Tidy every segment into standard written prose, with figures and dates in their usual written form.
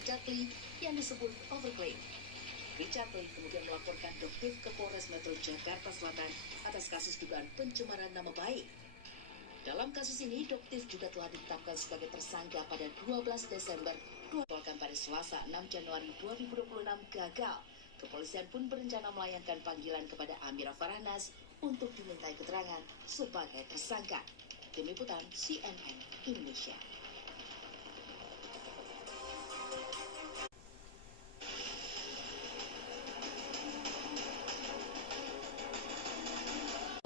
Richard Lee yang disebut overclaim. Richard Lee kemudian melaporkan Doktif ke Polres Metro Jakarta Selatan atas kasus dugaan pencemaran nama baik. Dalam kasus ini, Doktif juga telah ditetapkan sebagai tersangka pada 12 Desember 2020 pada Selasa 6 Januari 2026 gagal. Kepolisian pun berencana melayangkan panggilan kepada Amira Farahnas untuk dimintai keterangan sebagai tersangka. Tim Liputan CNN Indonesia.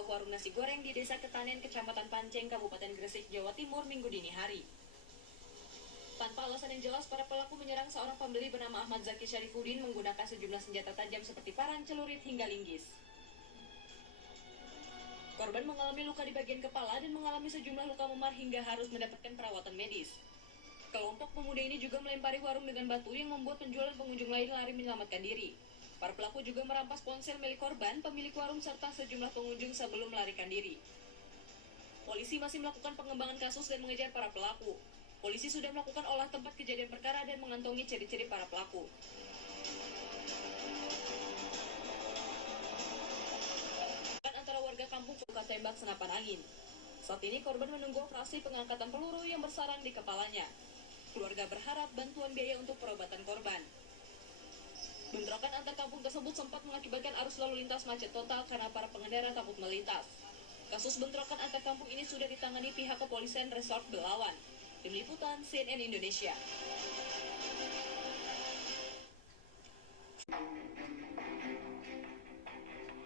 Warung nasi goreng di Desa Ketanian, Kecamatan Panceng, Kabupaten Gresik, Jawa Timur, Minggu dini hari. Tanpa alasan yang jelas, para pelaku menyerang seorang pembeli bernama Ahmad Zaki Syarifuddin menggunakan sejumlah senjata tajam seperti parang, celurit, hingga linggis. Korban mengalami luka di bagian kepala dan mengalami sejumlah luka memar hingga harus mendapatkan perawatan medis. Kelompok pemuda ini juga melempari warung dengan batu yang membuat penjual dan pengunjung lain lari menyelamatkan diri. Para pelaku juga merampas ponsel milik korban, pemilik warung, serta sejumlah pengunjung sebelum melarikan diri. Polisi masih melakukan pengembangan kasus dan mengejar para pelaku. Polisi sudah melakukan olah tempat kejadian perkara dan mengantongi ciri-ciri para pelaku. Antara warga kampung luka tembak senapan angin. Saat ini korban menunggu operasi pengangkatan peluru yang bersarang di kepalanya. Keluarga berharap bantuan biaya untuk perobatan korban. Bentrokan antar kampung tersebut sempat mengakibatkan arus lalu lintas macet total karena para pengendara takut melintas. Kasus bentrokan antar kampung ini sudah ditangani pihak kepolisian Resort Belawan. Tim Liputan CNN Indonesia.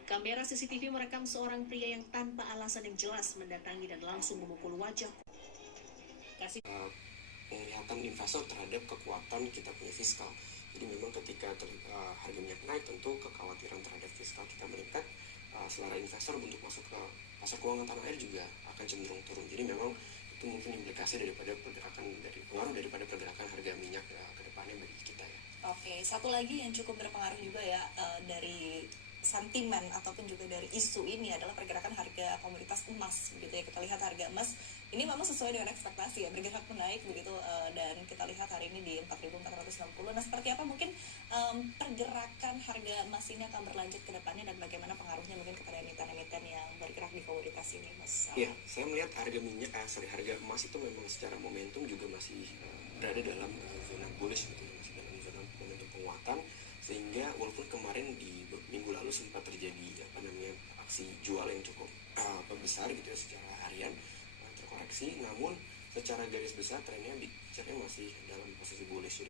Kamera CCTV merekam seorang pria yang tanpa alasan yang jelas mendatangi dan langsung memukul wajah. Penglihatan investor terhadap kekuatan kita punya fiskal. Jadi memang ketika harga minyak naik, tentu kekhawatiran terhadap fiskal kita meningkat. Selera investor untuk masuk ke pasar keuangan tanah air juga akan cenderung turun. Jadi memang itu mungkin implikasi daripada pengaruh daripada pergerakan harga minyak ke depannya bagi kita ya. Oke, satu lagi yang cukup berpengaruh juga ya dari sentimen ataupun juga dari isu ini adalah pergerakan harga komoditas emas begitu ya. Kita lihat harga emas ini memang sesuai dengan ekspektasi ya, bergerak menaik begitu, dan kita lihat hari ini di 4.460. Nah, seperti apa mungkin pergerakan harga emas ini akan berlanjut ke depannya dan bagaimana pengaruhnya mungkin kepada emiten-emiten yang bergerak di komoditas ini, Mas? Iya, saya melihat harga emas itu memang secara momentum juga masih berada dalam zona bullish gitu, masih dalam zona momentum penguatan, sehingga walaupun kemarin di minggu lalu sempat terjadi aksi jual yang cukup besar gitu ya secara harian, terkoreksi, namun secara garis besar trennya masih dalam posisi bullish.